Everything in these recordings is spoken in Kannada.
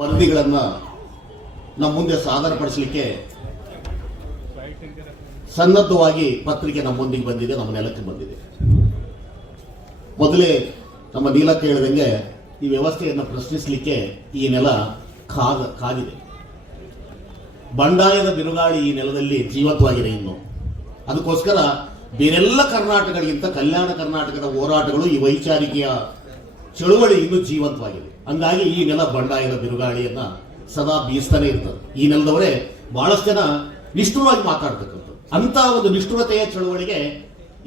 ವರದಿಗಳನ್ನು ನಮ್ಮ ಮುಂದೆ ಸಾದರಪಡಿಸಲಿಕ್ಕೆ ಸನ್ನದ್ಧವಾಗಿ ಪತ್ರಿಕೆ ನಮ್ಮೊಂದಿಗೆ ಬಂದಿದೆ, ನಮ್ಮ ನೆಲಕ್ಕೆ ಬಂದಿದೆ. ಮೊದಲೇ ನಮ್ಮ ನೀಲಕ್ಕೆ ಹೇಳಿದಂಗೆ ಈ ವ್ಯವಸ್ಥೆಯನ್ನು ಪ್ರಶ್ನಿಸಲಿಕ್ಕೆ ಈ ನೆಲ ಕಾದಿದೆ. ಬಂಡಾಯದ ಬಿರುಗಾಳಿ ಈ ನೆಲದಲ್ಲಿ ಜೀವಂತವಾಗಿದೆ. ಇನ್ನು ಅದಕ್ಕೋಸ್ಕರ ಬೇರೆಲ್ಲ ಕರ್ನಾಟಕಗಳಿಗಿಂತ ಕಲ್ಯಾಣ ಕರ್ನಾಟಕದ ಹೋರಾಟಗಳು, ಈ ವೈಚಾರಿಕೆಯ ಚಳುವಳಿ ಇನ್ನೂ ಜೀವಂತವಾಗಿದೆ. ಹಂಗಾಗಿ ಈ ನೆಲ ಬಂಡಾಯದ ಬಿರುಗಾಳಿಯನ್ನ ಸದಾ ಬೀಸ್ತಾನೆ ಇರ್ತದೆ. ಈ ನೆಲದವರೇ ಬಹಳಷ್ಟು ಜನ ನಿಷ್ಠುರವಾಗಿ ಮಾತಾಡ್ತಕ್ಕಂಥದ್ದು. ಅಂತ ಒಂದು ನಿಷ್ಠುರತೆಯ ಚಳುವಳಿಗೆ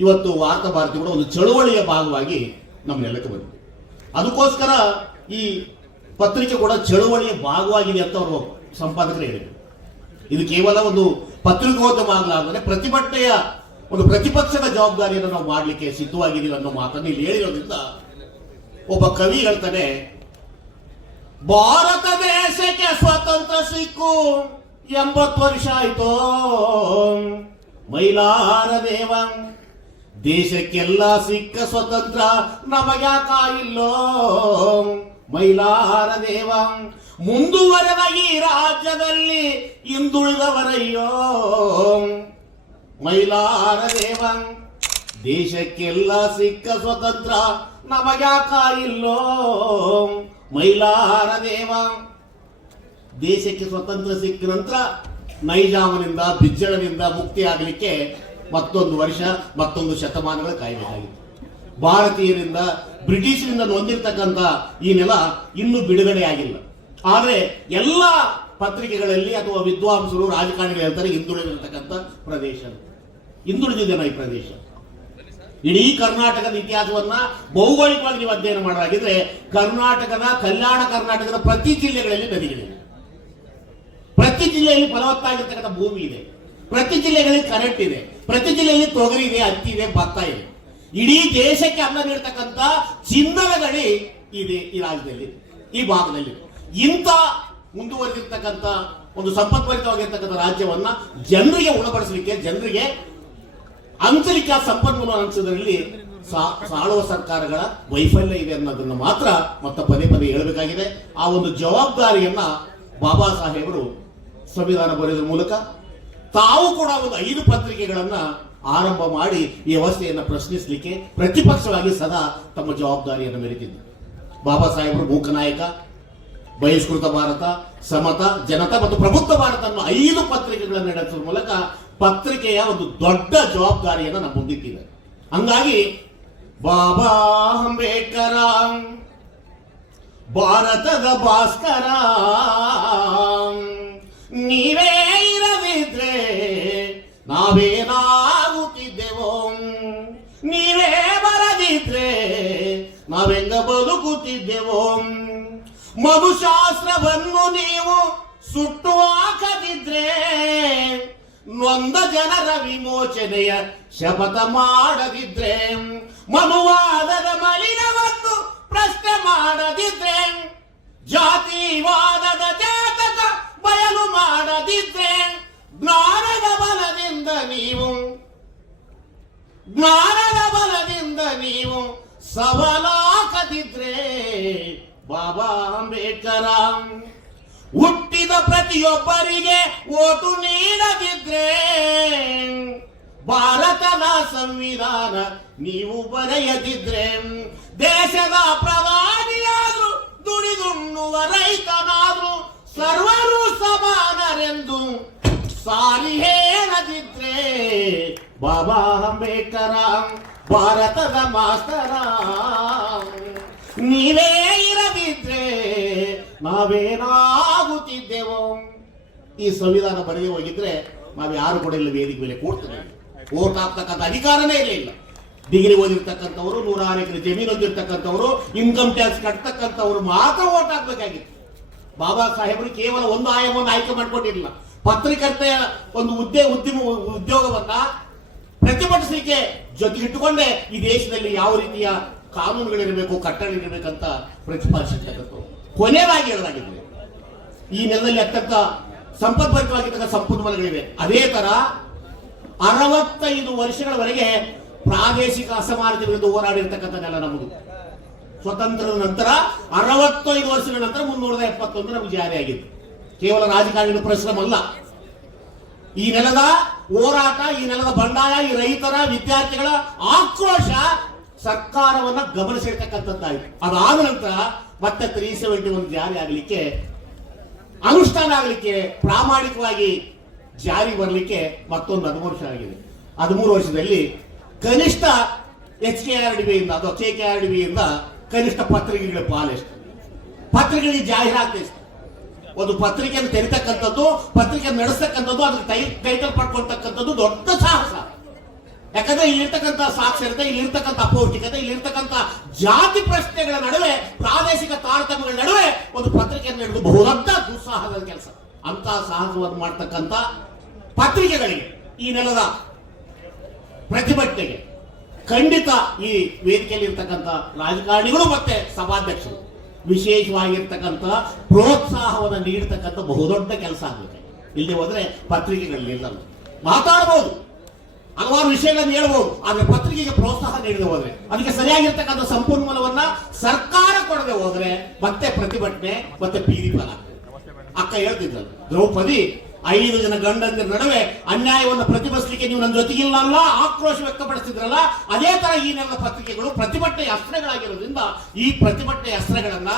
ಇವತ್ತು ವಾರ್ತಾ ಭಾರತಿ ಕೂಡ ಒಂದು ಚಳುವಳಿಯ ಭಾಗವಾಗಿ ನಮ್ಮ ನೆಲಕ್ಕೆ ಬಂದಿದೆ. ಅದಕ್ಕೋಸ್ಕರ ಈ ಪತ್ರಿಕೆ ಕೂಡ ಚಳುವಳಿಯ ಭಾಗವಾಗಿದೆ ಅಂತ ಅವರು ಸಂಪಾದಕರು ಹೇಳಿದರು. ಇದು ಕೇವಲ ಒಂದು ಪತ್ರಿಕೋದ್ಯಮ ಆಗಲಾರ್ದೇ ಪ್ರತಿಭಟನೆಯ ಒಂದು ಪ್ರತಿಪಕ್ಷದ ಜವಾಬ್ದಾರಿಯನ್ನು ನಾವು ಮಾಡಲಿಕ್ಕೆ ಸಿದ್ಧವಾಗಿದ್ದೀವಿ ಅನ್ನೋ ಮಾತನ್ನು ಇಲ್ಲಿ ಹೇಳಿರೋದ್ರಿಂದ ಒಬ್ಬ ಕವಿ ಹೇಳ್ತಾನೆ, ಭಾರತ ದೇಶಕ್ಕೆ ಸ್ವಾತಂತ್ರ್ಯ ಸಿಕ್ಕು 80 ವರ್ಷ ಆಯ್ತೋ, ಮೈಲಾರ ದೇವ ದೇಶಕ್ಕೆಲ್ಲ ಸಿಕ್ಕ ಸ್ವತಂತ್ರ ನಮಗ್ಯಾಕಾಗಿಲ್ಲೋ, ಮೈಲಾರ ದೇವ ಮುಂದುವರೆದ ಈ ರಾಜ್ಯದಲ್ಲಿ ಹಿಂದುಳಿದವರಯ್ಯೋ, ಮೈಲಾರ ದೇವ ದೇಶಕ್ಕೆಲ್ಲ ಸಿಕ್ಕ ಸ್ವತಂತ್ರ ನಮಗ್ಯಾಕಾಗಿಲ್ಲೋ, ಮೈಲಾರ ದೇವ. ದೇಶಕ್ಕೆ ಸ್ವತಂತ್ರ ಸಿಕ್ಕ ನಂತರ ನೈಜಾಮನಿಂದ ಬಿಜ್ಜಳನಿಂದ ಮುಕ್ತಿ ಆಗಲಿಕ್ಕೆ ಮತ್ತೊಂದು ವರ್ಷ ಮತ್ತೊಂದು ಶತಮಾನಗಳು ಕಾಯಬೇಕಾಗಿತ್ತು. ಭಾರತೀಯರಿಂದ ಬ್ರಿಟಿಷರಿಂದ ನೊಂದಿರ್ತಕ್ಕಂಥ ಈ ನೆಲ ಇನ್ನೂ ಬಿಡುಗಡೆ ಆಗಿಲ್ಲ. ಆದರೆ ಎಲ್ಲ ಪತ್ರಿಕೆಗಳಲ್ಲಿ ಅಥವಾ ವಿದ್ವಾಂಸರು ರಾಜಕಾರಣಿಗಳು ಹೇಳ್ತಾರೆ ಹಿಂದುಳಿದಿರ್ತಕ್ಕಂಥ ಪ್ರದೇಶ, ಹಿಂದುಳಿದಿದೆನಾ ಈ ಪ್ರದೇಶ. ಇಡೀ ಕರ್ನಾಟಕದ ಇತಿಹಾಸವನ್ನ ಭೌಗೋಳಿಕವಾಗಿ ನೀವು ಅಧ್ಯಯನ ಮಾಡಲಾಗಿದ್ರೆ ಕರ್ನಾಟಕದ ಕಲ್ಯಾಣ ಕರ್ನಾಟಕದ ಪ್ರತಿ ಜಿಲ್ಲೆಗಳಲ್ಲಿ ನದಿಗಳಿವೆ, ಪ್ರತಿ ಜಿಲ್ಲೆಯಲ್ಲಿ ಫಲವತ್ತಾಗಿರ್ತಕ್ಕಂಥ ಭೂಮಿ ಇದೆ, ಪ್ರತಿ ಜಿಲ್ಲೆಗಳಲ್ಲಿ ಕರೆಂಟ್ ಇದೆ, ಪ್ರತಿ ಜಿಲ್ಲೆಯಲ್ಲಿ ತೊಗರಿ ಇದೆ, ಹತ್ತಿ ಇದೆ, ಭತ್ತ ಇದೆ. ಇಡೀ ದೇಶಕ್ಕೆ ಅನ್ನ ನೀಡ್ತಕ್ಕಂಥ ಚಿನ್ನದ ಗಣಿ ಇದೆ ಈ ರಾಜ್ಯದಲ್ಲಿ, ಈ ಭಾಗದಲ್ಲಿ. ಇಂಥ ಮುಂದುವರೆದಿರ್ತಕ್ಕಂಥ ಒಂದು ಸಂಪತ್ಭರಿತವಾಗಿರ್ತಕ್ಕಂಥ ರಾಜ್ಯವನ್ನ ಜನರಿಗೆ ಉಣಬಡಿಸಲಿಕ್ಕೆ, ಜನರಿಗೆ ಹಂಚಲಿಕ್ಕೆ, ಆ ಸಂಪನ್ಮೂಲ ಹಂಚೋದ್ರಲ್ಲಿ ಸಾಳುವ ಸರ್ಕಾರಗಳ ವೈಫಲ್ಯ ಇದೆ ಅನ್ನೋದನ್ನು ಮಾತ್ರ ಮತ್ತೆ ಪದೇ ಪದೇ ಹೇಳಬೇಕಾಗಿದೆ. ಆ ಒಂದು ಜವಾಬ್ದಾರಿಯನ್ನ ಬಾಬಾ ಸಾಹೇಬರು ಸಂವಿಧಾನ ಬರೆಯೋದ್ರ ಮೂಲಕ ತಾವು ಕೂಡ ಒಂದು 5 ಪತ್ರಿಕೆಗಳನ್ನ ಆರಂಭ ಮಾಡಿ ಈ ವ್ಯವಸ್ಥೆಯನ್ನು ಪ್ರಶ್ನಿಸಲಿಕ್ಕೆ ಪ್ರತಿಪಕ್ಷವಾಗಿ ಸದಾ ತಮ್ಮ ಜವಾಬ್ದಾರಿಯನ್ನು ಮೆರೆದಿದ್ದರು. ಬಾಬಾ ಸಾಹೇಬರು ಮೂಕನಾಯಕ, ಬಹಿಷ್ಕೃತ ಭಾರತ, ಸಮತ, ಜನತಾ ಮತ್ತು ಪ್ರಬುದ್ಧ ಭಾರತ ಅನ್ನೋ 5 ಪತ್ರಿಕೆಗಳನ್ನು ನಡೆಸುವ ಮೂಲಕ ಪತ್ರಿಕೆಯ ಒಂದು ದೊಡ್ಡ ಜವಾಬ್ದಾರಿಯನ್ನು ನಮ್ಮ ಮುಂದಿಟ್ಟಿದ್ದಾರೆ. ಹಂಗಾಗಿ ಬಾಬಾ ಅಂಬೇಡ್ಕರ ಭಾರತದ ಭಾಸ್ಕರ, ನೀವೇ ಇರದಿದ್ರೆ ನಾವೇನಾಗುತ್ತಿದ್ದೆವೋ, ನೀವೇ ಬರದಿದ್ರೆ ನಾವೆಂಗ ಬದುಕುತ್ತಿದ್ದೆವೋ, ಮಧುಶಾಸ್ತ್ರವನ್ನು ನೀವು ಸುಟ್ಟು ಹಾಕದಿದ್ರೆ ನೊಂದ ಜನರ ವಿಮೋಚನೆಯ ಶಪಥ ಮಾಡದಿದ್ರೆ, ಮನುವಾದದ ಮಲಿನವನ್ನು ಪ್ರಶ್ನೆ ಮಾಡದಿದ್ರೆ, ಜಾತಿವಾದದ ಜಾತಕ ಬಯಲು ಮಾಡದಿದ್ರೆ, ಜ್ಞಾನದ ಬಲದಿಂದ ನೀವು ಸವಾಲಾಕದಿದ್ರೆ, ಬಾಬಾ ಅಂಬೇಡ್ಕರ ಹುಟ್ಟಿದ ಪ್ರತಿಯೊಬ್ಬರಿಗೆ ಓಟು ನೀಡದಿದ್ರೆ, ಭಾರತದ ಸಂವಿಧಾನ ನೀವು ಬರೆಯದಿದ್ರೆ, ದೇಶದ ಪ್ರಧಾನಿಯಾದ್ರು ದುಡಿದುಣ್ಣುವ ರೈತನಾದ್ರು ಸರ್ವರು ಸಮಾನರೆಂದು ಸಾರಿ ಹೇಳದಿದ್ರೆ, ಬಾಬಾ ಅಂಬೇಡ್ಕರ ಭಾರತದ ಮಾಸ್ತರ, ನೀವೇ ಇರದಿದ್ರೆ ನಾವೇನಾಗುತ್ತಿದ್ದೆವೋ. ಈ ಸಂವಿಧಾನ ಬರೆದೇ ಹೋಗಿದ್ರೆ ನಾವು ಯಾರು ಕೂಡ ಇಲ್ಲ ವೇದಿಕೆ ಮೇಲೆ ಕೂಡ್ತೇವೆ. ಓಟ್ ಹಾಕ್ತಕ್ಕಂಥ ಅಧಿಕಾರನೇ ಇಲ್ಲ. ಡಿಗ್ರಿ ಓದಿರ್ತಕ್ಕಂಥವ್ರು, 106 ಎಕರೆ ಜಮೀನು ಹೊಂದಿರ್ತಕ್ಕಂಥವ್ರು, ಇನ್ಕಮ್ ಟ್ಯಾಕ್ಸ್ ಕಟ್ತಕ್ಕಂಥವ್ರು ಮಾತ್ರ ಓಟ್ ಹಾಕ್ಬೇಕಾಗಿತ್ತು. ಬಾಬಾ ಸಾಹೇಬರು ಕೇವಲ ಒಂದು ಆಯಾಮವನ್ನು ಆಯ್ಕೆ ಮಾಡಿಕೊಂಡಿರಲಿಲ್ಲ. ಪತ್ರಕರ್ತೆಯ ಒಂದು ಉದ್ಯೋಗವನ್ನ ಪ್ರತಿಭಟಿಸಲಿಕ್ಕೆ ಜೊತೆಗಿಟ್ಟುಕೊಂಡೇ ಈ ದೇಶದಲ್ಲಿ ಯಾವ ರೀತಿಯ ಕಾನೂನುಗಳಿರಬೇಕು, ಕಟ್ಟಡಗಳಿರಬೇಕಂತ ಪ್ರತಿಪಾದಿಸಿರ್ತಕ್ಕಂಥದ್ದು. ಕೊನೆಯದಾಗಿ ಹೇಳಲಾಗಿದೆ, ಈ ನೆಲದಲ್ಲಿ ಅತ್ಯಂತ ಸಂಪದ್ಭರಿತವಾಗಿರ್ತಕ್ಕಂಥ ಸಂಪನ್ಮೂಲಗಳಿವೆ. ಅದೇ ತರ 65 ವರ್ಷಗಳವರೆಗೆ ಪ್ರಾದೇಶಿಕ ಅಸಮಾನತೆ ವಿರುದ್ಧ ಹೋರಾಡಿರ್ತಕ್ಕಂಥ ನೆಲ ನಮ್ಮದು. ಸ್ವತಂತ್ರದ ನಂತರ 65 ವರ್ಷಗಳ ನಂತರ 371 ನಮಗೆ ಜಾರಿಯಾಗಿತ್ತು. ಕೇವಲ ರಾಜಕಾರಣಿಗಳ ಪರಿಶ್ರಮ ಅಲ್ಲ, ಈ ನೆಲದ ಹೋರಾಟ, ಈ ನೆಲದ ಬಂಡಾಯ, ಈ ರೈತರ ವಿದ್ಯಾರ್ಥಿಗಳ ಆಕ್ರೋಶ ಸರ್ಕಾರವನ್ನ ಗಮನಿಸಿರ್ತಕ್ಕಂಥದ್ದಾಯಿತು. ಅದಾದ ನಂತರ ಮತ್ತೆ 371 ಜಾರಿ ಆಗಲಿಕ್ಕೆ, ಅನುಷ್ಠಾನ ಆಗಲಿಕ್ಕೆ, ಪ್ರಾಮಾಣಿಕವಾಗಿ ಜಾರಿ ಬರಲಿಕ್ಕೆ ಮತ್ತೊಂದು 13 ವರ್ಷ ಆಗಿದೆ. 13 ವರ್ಷದಲ್ಲಿ ಕನಿಷ್ಠ HKRDB ಇಂದ ಅಥವಾ KKRDB ಇಂದ ಕನಿಷ್ಠ ಪತ್ರಿಕೆಗಳ ಪಾಲೆಷ್ಟು, ಪತ್ರಿಕೆಗಳಿಗೆ ಜಾಹೀರಾತು ಎಷ್ಟು, ಒಂದು ಪತ್ರಿಕೆಯನ್ನು ತೆರಿತಕ್ಕಂಥದ್ದು, ಪತ್ರಿಕೆ ನಡೆಸ್ತಕ್ಕಂಥದ್ದು, ಅದಕ್ಕೆ ಟೈಟಲ್ ಪಡ್ಕೊಳ್ತಕ್ಕಂಥದ್ದು ದೊಡ್ಡ ಸಾಹಸ. ಯಾಕಂದ್ರೆ ಇಲ್ಲಿರ್ತಕ್ಕಂಥ ಸಾಕ್ಷರತೆ, ಇಲ್ಲಿರ್ತಕ್ಕಂಥ ಅಪೌಷ್ಟಿಕತೆ, ಇಲ್ಲಿರ್ತಕ್ಕಂಥ ಜಾತಿ ಪ್ರಶ್ನೆಗಳ ನಡುವೆ, ಪ್ರಾದೇಶಿಕ ತಾರತಮ್ಯಗಳ ನಡುವೆ ಒಂದು ಪತ್ರಿಕೆಯನ್ನು ನಡೆದು ಬಹುದೊಡ್ಡ ದುಸ್ಸಾಹಸದ ಕೆಲಸ. ಅಂತಹ ಸಾಹಸವನ್ನು ಮಾಡ್ತಕ್ಕಂಥ ಪತ್ರಿಕೆಗಳಿಗೆ, ಈ ನೆಲದ ಪ್ರತಿಭಟನೆಗೆ ಖಂಡಿತ ಈ ವೇದಿಕೆಯಲ್ಲಿ ಇರ್ತಕ್ಕಂಥ ರಾಜಕಾರಣಿಗಳು ಮತ್ತೆ ಸಭಾಧ್ಯಕ್ಷರು ವಿಶೇಷವಾಗಿರ್ತಕ್ಕಂಥ ಪ್ರೋತ್ಸಾಹವನ್ನು ನೀಡತಕ್ಕಂಥ ಬಹುದೊಡ್ಡ ಕೆಲಸ ಆಗುತ್ತೆ. ಇಲ್ಲಿ ಹೋದ್ರೆ ಪತ್ರಿಕೆಗಳಲ್ಲಿ ಮಾತಾಡಬಹುದು, ಹಲವಾರು ವಿಷಯಗಳನ್ನು ಹೇಳ್ಬಹುದು, ಆದ್ರೆ ಪತ್ರಿಕೆಗೆ ಪ್ರೋತ್ಸಾಹ ನೀಡದೆ ಹೋದ್ರೆ, ಅದಕ್ಕೆ ಸರಿಯಾಗಿರ್ತಕ್ಕಂಥ ಸಂಪನ್ಮೂಲವನ್ನ ಸರ್ಕಾರ ಕೊಡದೆ ಹೋದ್ರೆ ಮತ್ತೆ ಪ್ರತಿಭಟನೆ, ಮತ್ತೆ ಬೀದಿ ಪಾಲಾಗ್ತದೆ. ಅಕ್ಕ ಹೇಳ್ತಿದ್ರು, ದ್ರೌಪದಿ 5 ಜನ ಗಂಡಂದಿರ ನಡುವೆ ಅನ್ಯಾಯವನ್ನು ಪ್ರತಿಭಟಿಸಲಿಕ್ಕೆ ನೀವು ನನ್ನ ಜೊತೆಗಿಲ್ಲ ಅಲ್ಲ, ಆಕ್ರೋಶ ವ್ಯಕ್ತಪಡಿಸಿದ್ರಲ್ಲ, ಅದೇ ತರ ಈ ನೆಲದ ಪತ್ರಿಕೆಗಳು ಪ್ರತಿಭಟನೆ ಅಸ್ತ್ರಗಳಾಗಿರೋದ್ರಿಂದ ಈ ಪ್ರತಿಭಟನೆ ಅಸ್ತ್ರಗಳನ್ನ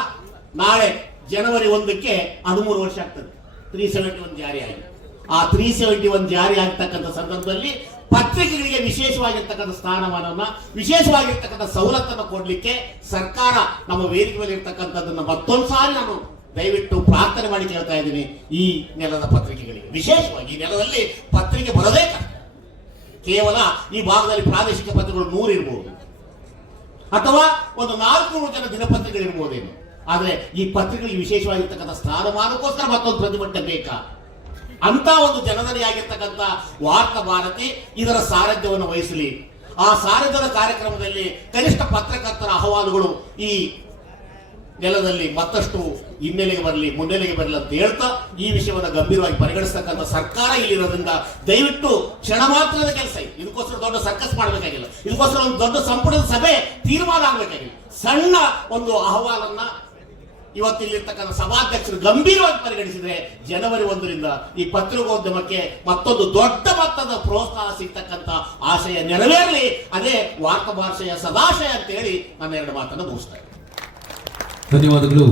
ನಾಳೆ ಜನವರಿ 1ಕ್ಕೆ 13 ವರ್ಷ ಆಗ್ತದೆ 371 ಜಾರಿಯಾಗಿ. ಆ 371 ಜಾರಿ ಆಗ್ತಕ್ಕಂಥ ಸಂದರ್ಭದಲ್ಲಿ ಪತ್ರಿಕೆಗಳಿಗೆ ವಿಶೇಷವಾಗಿರ್ತಕ್ಕಂಥ ಸ್ಥಾನಮಾನವನ್ನ, ವಿಶೇಷವಾಗಿರ್ತಕ್ಕಂಥ ಸವಲತ್ತನ್ನು ಕೊಡ್ಲಿಕ್ಕೆ ಸರ್ಕಾರ ನಮ್ಮ ವೇದಿಕೆ ಮೇಲೆ ಇರ್ತಕ್ಕಂಥದ್ದನ್ನ ಮತ್ತೊಂದು ಸಾರಿ ನಾನು ದಯವಿಟ್ಟು ಪ್ರಾರ್ಥನೆ ಮಾಡಿ ಕೇಳ್ತಾ ಇದ್ದೀನಿ. ಈ ನೆಲದ ಪತ್ರಿಕೆಗಳಿಗೆ ವಿಶೇಷವಾಗಿ, ಈ ನೆಲದಲ್ಲಿ ಪತ್ರಿಕೆ ಬರೋದೇ ಕಷ್ಟ. ಕೇವಲ ಈ ಭಾಗದಲ್ಲಿ ಪ್ರಾದೇಶಿಕ ಪತ್ರಿಕೆಗಳು 100 ಇರಬಹುದು, ಅಥವಾ ಒಂದು 400 ಜನ ದಿನಪತ್ರಿಕೆಗಳಿರ್ಬೋದೇನು. ಆದ್ರೆ ಈ ಪತ್ರಿಕೆಗಳಿಗೆ ವಿಶೇಷವಾಗಿರ್ತಕ್ಕಂಥ ಸ್ಥಾನಮಾನಕ್ಕೋಸ್ಕರ ಮತ್ತೊಂದು ಪ್ರತಿಭಟನೆ ಬೇಕಾ? ಅಂತ ಒಂದು ಜನಧನಿಯಾಗಿರ್ತಕ್ಕಂಥ ವಾರ್ತಾ ಭಾರತಿ ಇದರ ಸಾರಥ್ಯವನ್ನು ವಹಿಸಲಿ. ಆ ಸಾರಥ್ಯದ ಕಾರ್ಯಕ್ರಮದಲ್ಲಿ ಕನಿಷ್ಠ ಪತ್ರಕರ್ತರ ಅಹವಾಲುಗಳು ಈ ನೆಲದಲ್ಲಿ ಮತ್ತಷ್ಟು ಹಿನ್ನೆಲೆಗೆ ಬರಲಿ, ಮುನ್ನೆಲೆಗೆ ಬರಲಿ ಅಂತ ಹೇಳ್ತಾ, ಈ ವಿಷಯವನ್ನು ಗಂಭೀರವಾಗಿ ಪರಿಗಣಿಸ್ತಕ್ಕಂಥ ಸರ್ಕಾರ ಇಲ್ಲಿರೋದ್ರಿಂದ ದಯವಿಟ್ಟು ಕ್ಷಣ ಮಾತ್ರದ ಕೆಲಸ ಇದೆ. ಇದಕ್ಕೋಸ್ಕರ ದೊಡ್ಡ ಸರ್ಕಸ್ ಮಾಡಬೇಕಾಗಿಲ್ಲ, ಇದಕ್ಕೋಸ್ಕರ ಒಂದು ದೊಡ್ಡ ಸಂಪುಟದ ಸಭೆ ತೀರ್ಮಾನ ಆಗಬೇಕಾಗಿಲ್ಲ. ಸಣ್ಣ ಒಂದು ಅಹವಾಲನ್ನ ಇವತ್ತಿಲ್ಲಿರ್ತಕ್ಕಂಥ ಸಭಾಧ್ಯಕ್ಷರು ಗಂಭೀರವಾಗಿ ಪರಿಗಣಿಸಿದ್ರೆ ಜನವರಿ 1ರಿಂದ ಈ ಪತ್ರಿಕೋದ್ಯಮಕ್ಕೆ ಮತ್ತೊಂದು ದೊಡ್ಡ ಮಟ್ಟದ ಪ್ರೋತ್ಸಾಹ ಸಿಗ್ತಕ್ಕಂಥ ಆಶಯ ನೆರವೇರಲಿ. ಅದೇ ವಾರ್ತಾ ಭಾಷೆಯ ಸದಾಶಯ ಅಂತ ಹೇಳಿ ನನ್ನ 2 ಮಾತನ್ನು ಮುಗಿಸ್ತಾ ಇದ್ದೀನಿ. ಧನ್ಯವಾದಗಳು.